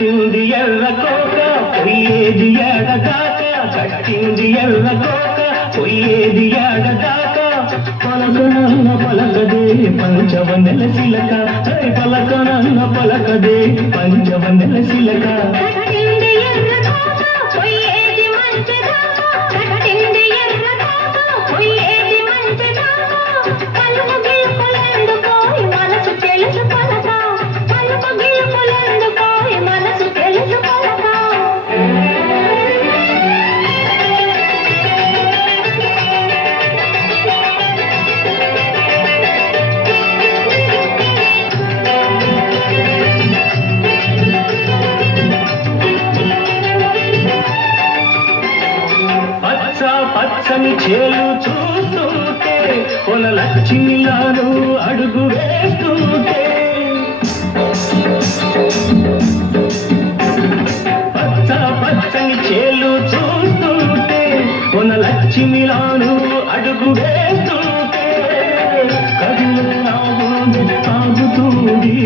కట్టింది ఎర్ర కోక పొయ్యేది ఎడదాక కట్టింది ఎర్ర కోక పొయ్యేది ఎడదాక పలకనన్న పలకదే పంచవ నెల శిలక పలకనన్న పలకదే పంచవ నెల శిలక. పచ్చని చేలు చూస్తుంటే కొన లక్ష్మిలాను అడుగు వేస్తుంటే. పచ్చ పచ్చని చేలు చూస్తుంటే కొన లక్ష్మిలాను అడుగు వేస్తుంటే. కదిలే నాగుండే ఆగుతుంది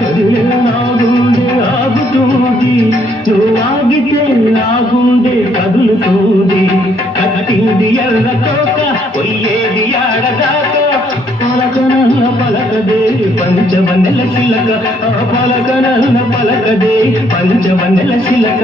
కదిలే నాగుండే ఆగుతుంది. నువ్వు ఆగితే నాగుండే కదులుతూ కట్టింది ఎర్ర కోక పొయ్యేది ఆడదాక పలకనన్న పలకదే పంచవన్నెల శిలక. పలకనన్న పలకదే పంచవన్నెల శిలక.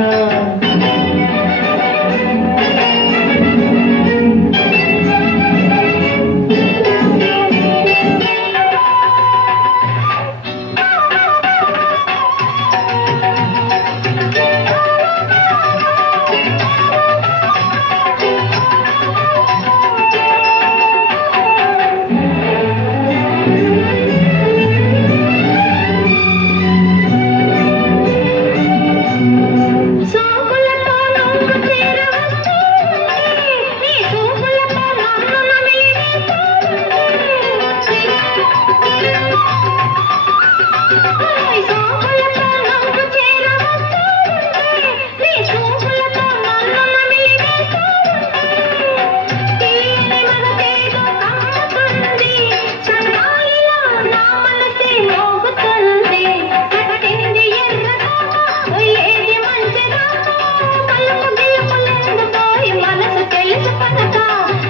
తెలుసు పదక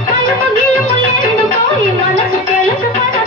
కలుపు గిలుపు ఎందుకో మనసు తెలుసు పదక